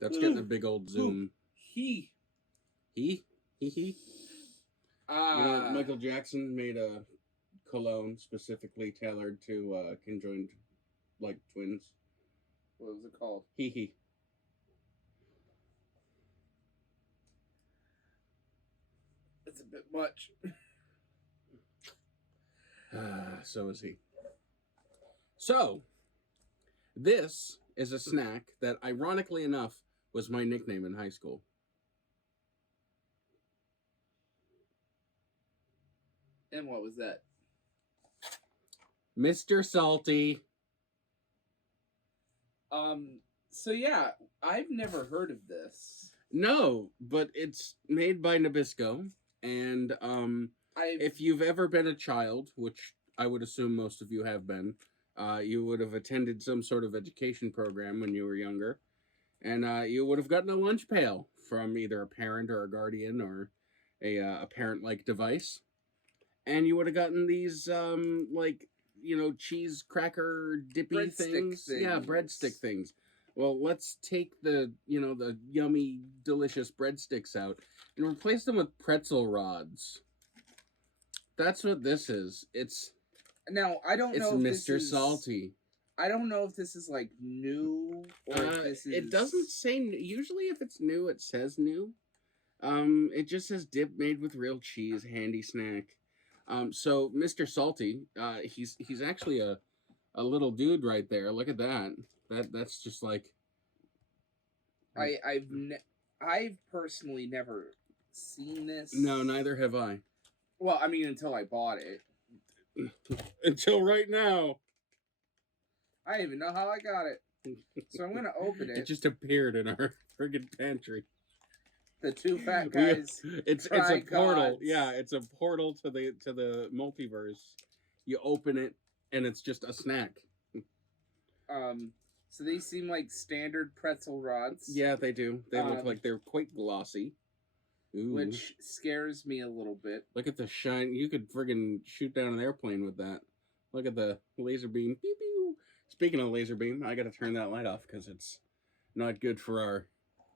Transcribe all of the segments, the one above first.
That's getting a big old zoom. He. You know, Michael Jackson made a cologne specifically tailored to conjoined, like, twins. What was it called? He. It's a bit much. So is he. So, this is a snack that, ironically enough, was my nickname in high school. And what was that? Mr. Salty. So yeah, I've never heard of this. No, but it's made by Nabisco, and if you've ever been a child, which I would assume most of you have been, you would have attended some sort of education program when you were younger, and you would have gotten a lunch pail from either a parent or a guardian or a parent-like device, and you would have gotten these cheese cracker dippy things. Yeah, breadstick things. Well, let's take the yummy, delicious breadsticks out and replace them with pretzel rods. That's what this is. Now, I don't know if Mr. Salty. I don't know if this is, like, new or if this is... It doesn't say... Usually if it's new, it says new. It just says dip made with real cheese, handy snack. So, Mr. Salty, he's actually a little dude right there. Look at that. That's just like... I've personally never seen this. No, neither have I. Well, I mean, until I bought it. Until right now. I don't even know how I got it. So I'm going to open it. It just appeared in our friggin' pantry. The two fat guys. It's a portal. Yeah, it's a portal to the multiverse. You open it, and it's just a snack. So these seem like standard pretzel rods. Yeah, they do. They look like they're quite glossy. Ooh. Which scares me a little bit. Look at the shine. You could friggin' shoot down an airplane with that. Look at the laser beam. Pew, pew. Speaking of laser beam, I gotta turn that light off because it's not good for our...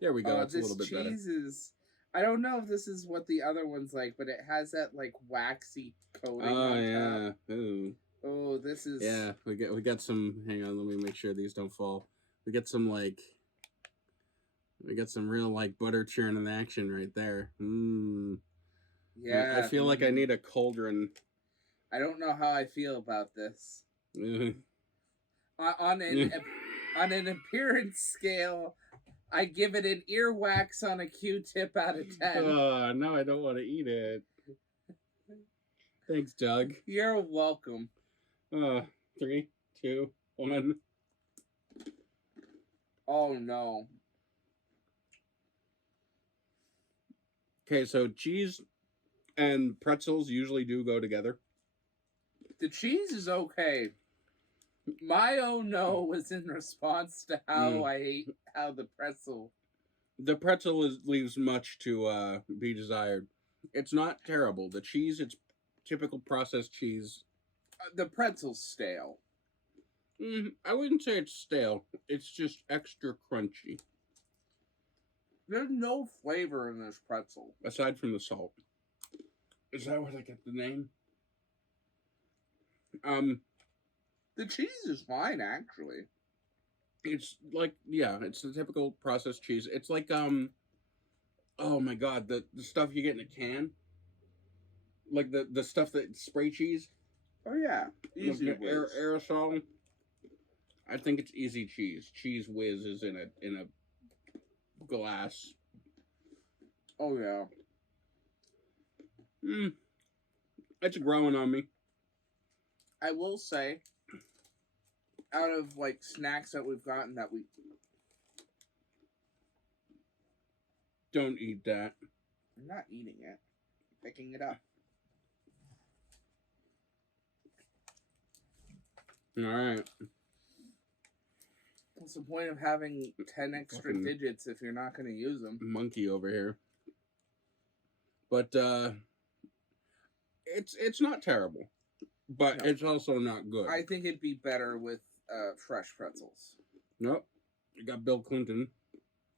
There we go. It's a little bit better. This cheese is... I don't know if this is what the other one's like, but it has that, like, waxy coating on top. Ooh. Oh, this is... Yeah, we got some... Hang on, let me make sure these don't fall. We got some, like... We got some real, like, butter churning action right there. Mmm. Yeah. I feel like I need a cauldron. I don't know how I feel about this. On an appearance scale, I give it an earwax on a Q-tip out of 10. Oh, no, I don't want to eat it. Thanks, Doug. You're welcome. 3, 2, 1. Oh, no. Okay, so cheese and pretzels usually do go together. The cheese is okay. My oh no was in response to how I hate how the pretzel... The pretzel leaves much to be desired. It's not terrible. The cheese, it's typical processed cheese. The pretzel's stale. I wouldn't say it's stale. It's just extra crunchy. There's no flavor in this pretzel. Aside from the salt. Is that where they get the name? The cheese is fine, actually. It's like, yeah, it's the typical processed cheese. It's like, oh my god, the stuff you get in a can. Like the stuff that spray cheese. Oh, yeah. Easy like aerosol. I think it's easy cheese. Cheese whiz is in a glass. Oh, yeah. It's growing on me. I will say, out of, like, snacks that we've gotten that we... Don't eat that. I'm not eating it. I'm picking it up. Alright. What's the point of having 10 extra digits if you're not going to use them? Monkey over here. But, it's not terrible. But no. It's also not good. I think it'd be better with fresh pretzels. Nope. You got Bill Clinton.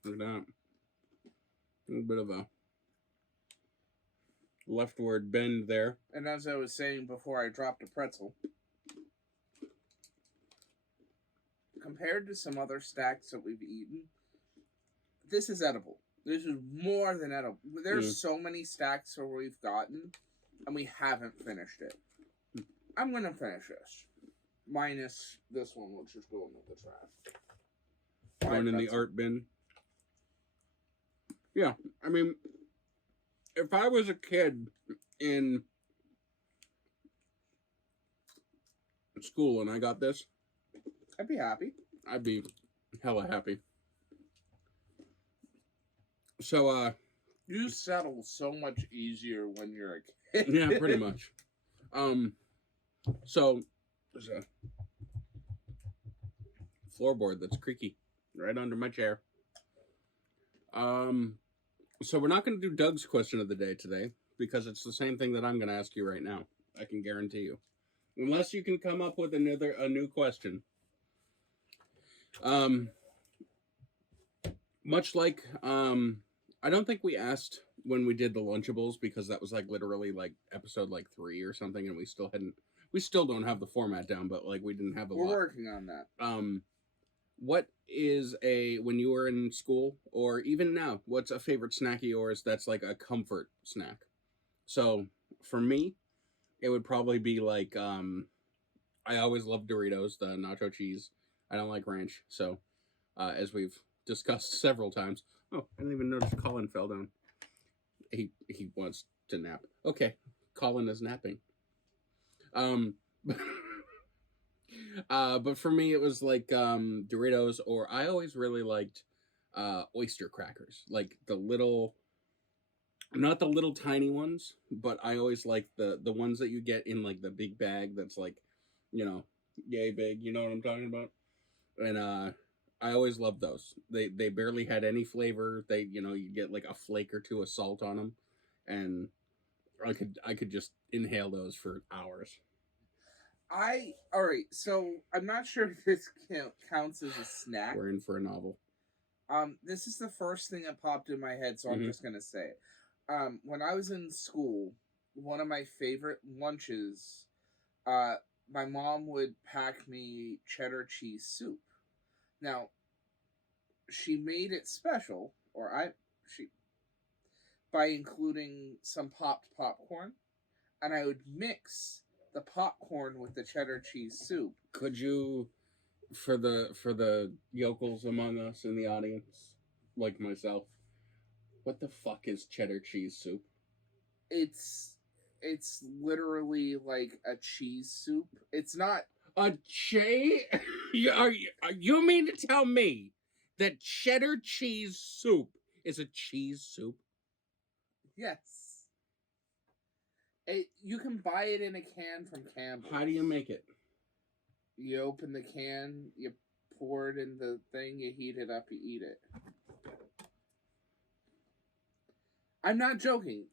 Look at that. A little bit of a leftward bend there. And as I was saying before I dropped a pretzel, compared to some other stacks that we've eaten, this is edible. This is more than edible. There's so many stacks where we've gotten, and we haven't finished it. I'm going to finish this. Minus this one, which is going with the trash. Going in the art bin. Yeah, I mean, if I was a kid in school and I got this, I'd be happy. I'd be hella happy. So, you settle so much easier when you're a kid. Yeah, pretty much. So there's a floorboard that's creaky right under my chair. So we're not going to do Doug's question of the day today because it's the same thing that I'm going to ask you right now. I can guarantee you, unless you can come up with a new question. Much like I don't think we asked when we did the Lunchables because that was like literally like episode like 3 or something, and we still don't have the format down, but like we didn't have a lot. We're working on that. What is when you were in school or even now, what's a favorite snack of yours that's like a comfort snack? So for me, it would probably be like I always love Doritos, the nacho cheese. I don't like ranch, so as we've discussed several times. Oh, I didn't even notice Colin fell down. He wants to nap. Okay, Colin is napping. But for me, it was like Doritos, or I always really liked oyster crackers, like the little, not the little tiny ones, but I always liked the ones that you get in like the big bag that's like, yay big. You know what I'm talking about? And I always loved those. They barely had any flavor. You get like a flake or two of salt on them, and I could just inhale those for hours. Alright, so I'm not sure if this counts as a snack. We're in for a novel. This is the first thing that popped in my head, so I'm just gonna say it. When I was in school, one of my favorite lunches, my mom would pack me cheddar cheese soup. Now, she made it special, by including some popped popcorn, and I would mix the popcorn with the cheddar cheese soup. Could you, for the yokels among us in the audience, like myself, what the fuck is cheddar cheese soup? It's literally like a cheese soup. It's not a you mean to tell me that cheddar cheese soup is a cheese soup? Yes. You can buy it in a can from Campbell's. How do you make it? You open the can, you pour it in the thing, you heat it up, you eat it. I'm not joking.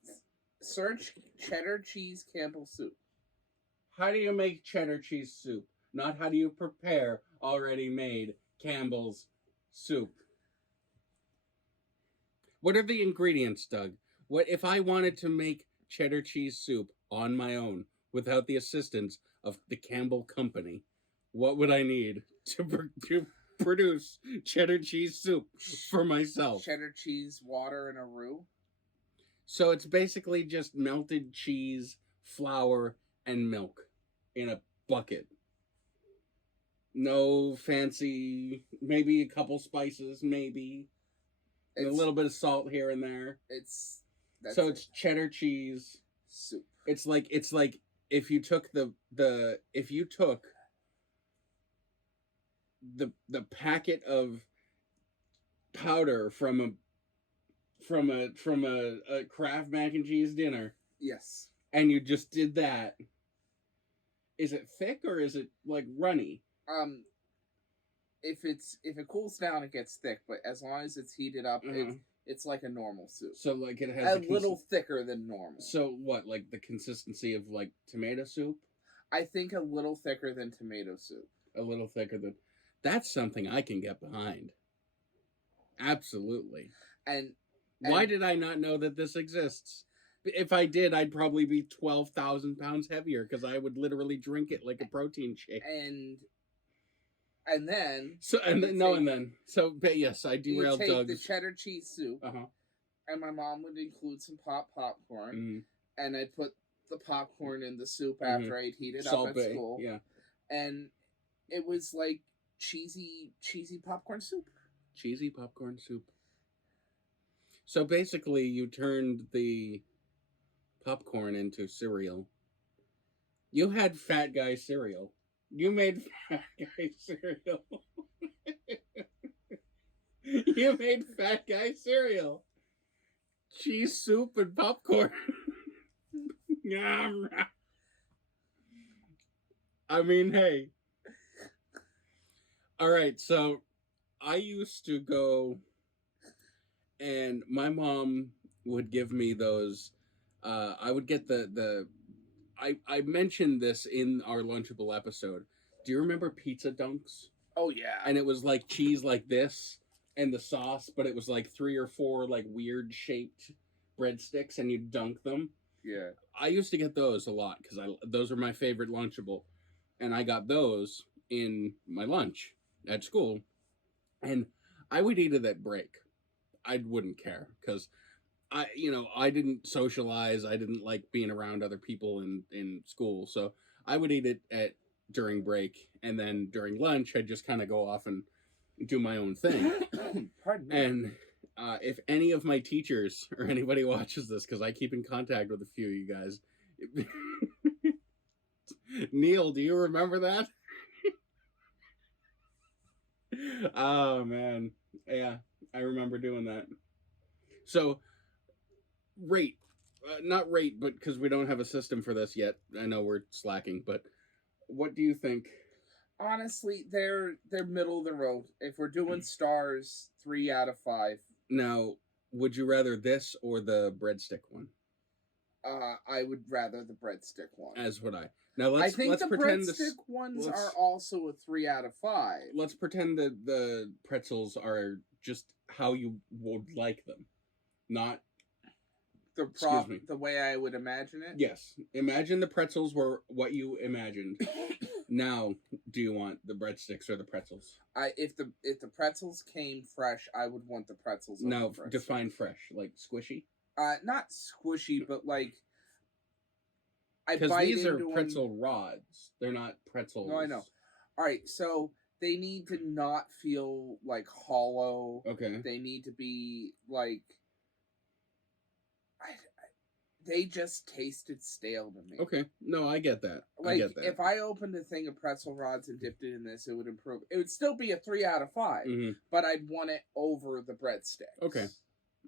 Search cheddar cheese Campbell soup. How do you make cheddar cheese soup? Not how do you prepare already made Campbell's soup. What are the ingredients, Doug? What if I wanted to make cheddar cheese soup on my own without the assistance of the Campbell Company? What would I need to produce cheddar cheese soup for myself? Cheddar cheese, water, and a roux? So it's basically just melted cheese, flour, and milk in a bucket. No fancy, maybe a couple spices, maybe. A little bit of salt here and there. It's cheddar cheese soup. It's like if you took the packet of powder from a Kraft mac and cheese dinner. Yes. And you just did that. Is it thick or is it like runny? If it cools down, it gets thick. But as long as it's heated up, it's like a normal soup. So like it has a little thicker than normal. So what, like the consistency of like tomato soup? I think a little thicker than tomato soup. A little thicker than. That's something I can get behind. Absolutely. And why did I not know that this exists? If I did, I'd probably be 12,000 pounds heavier because I would literally drink it like a protein shake. And then but yes, I derailed you take Doug's. the cheddar cheese soup, and my mom would include some popcorn, and I'd put the popcorn in the soup after I'd heat it up at school. Yeah, and it was like cheesy popcorn soup. Cheesy popcorn soup. So basically, you turned the popcorn into cereal. You had fat guy cereal. You made fat guy cereal. You made fat guy cereal. Cheese soup and popcorn. I mean, hey. All right, so I used to go, and my mom would give me those. I would get I mentioned this in our Lunchable episode. Do you remember pizza dunks? Oh yeah. And it was like cheese like this and the sauce, but it was like 3 or 4 like weird shaped breadsticks, and you dunk them. Yeah. I used to get those a lot because those are my favorite Lunchable, and I got those in my lunch at school, and I would eat it at break. I wouldn't care because I didn't socialize. I didn't like being around other people in school. So I would eat it during break. And then during lunch, I'd just kind of go off and do my own thing. Pardon me. And if any of my teachers or anybody watches this, because I keep in contact with a few of you guys. Neil, do you remember that? Oh, man. Yeah, I remember doing that. So... not rate, but because we don't have a system for this yet. I know we're slacking, but what do you think? Honestly, they're middle of the road. If we're doing stars, 3 out of 5. Now, would you rather this or the breadstick one? I would rather the breadstick one. As would I. Now I think the breadstick ones are also a 3 out of 5. Let's pretend that the pretzels are just how you would like them, not the way I would imagine it? Yes. Imagine the pretzels were what you imagined. Now, do you want the breadsticks or the pretzels? If the pretzels came fresh, I would want the pretzels. No, define fresh. Like squishy? Not squishy, but like because these are pretzel rods. They're not pretzels. No, I know. All right, so they need to not feel like hollow. Okay. They need to be like... They just tasted stale to me. Okay. No, I get that. Like, if I opened a thing of pretzel rods and dipped it in this, it would improve. It would still be a 3 out of 5, but I'd want it over the breadsticks. Okay.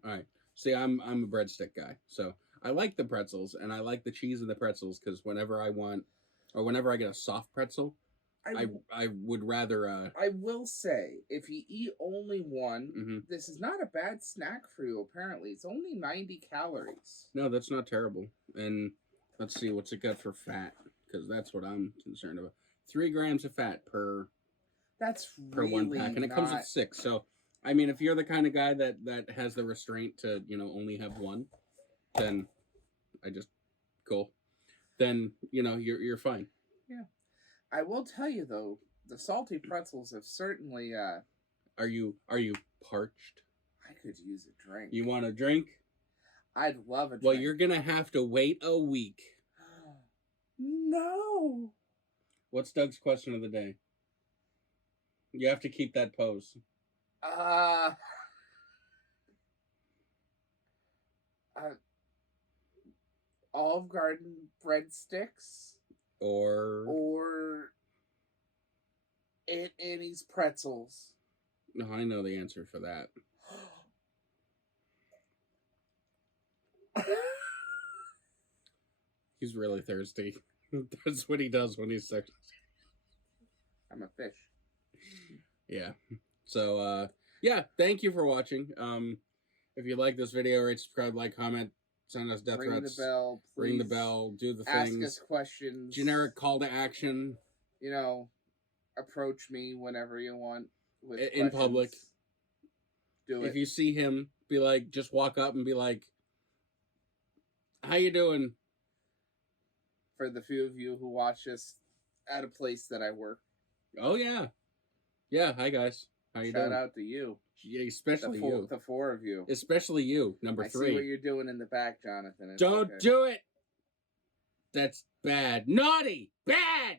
All right. See, I'm a breadstick guy, so I like the pretzels, and I like the cheese in the pretzels, because whenever I get a soft pretzel, I would rather... I will say, if you eat only one, this is not a bad snack for you, apparently. It's only 90 calories. No, that's not terrible. And let's see, what's it got for fat? Because that's what I'm concerned about. 3 grams of fat per one pack. And it comes with 6. So, I mean, if you're the kind of guy that has the restraint to, only have one, then cool. Then, you're fine. Yeah. I will tell you though, the salty pretzels have certainly. Are you parched? I could use a drink. You want a drink? I'd love a drink. Well, you're gonna have to wait a week. No. What's Doug's question of the day? You have to keep that pose. Olive Garden breadsticks. Or Aunt Annie's pretzels. No, I know the answer for that. He's really thirsty. That's what he does when he's thirsty. I'm a fish. Yeah. So, thank you for watching. If you like this video, rate, subscribe, like, comment. Send us death threats. Ring the bell, please. Ring the bell. Do the Ask things. us questions. Generic call to action. Approach me whenever you want. With in public. Do it. If you see him, be like, just walk up and be like, "How you doing?" For the few of you who watch us at a place that I work. Oh yeah, yeah. Hi guys, how you doing? Shout out to you. Yeah, especially you. The four of you. Especially you, number 3. I see what you're doing in the back, Jonathan. Don't do it. That's bad. Naughty. Bad.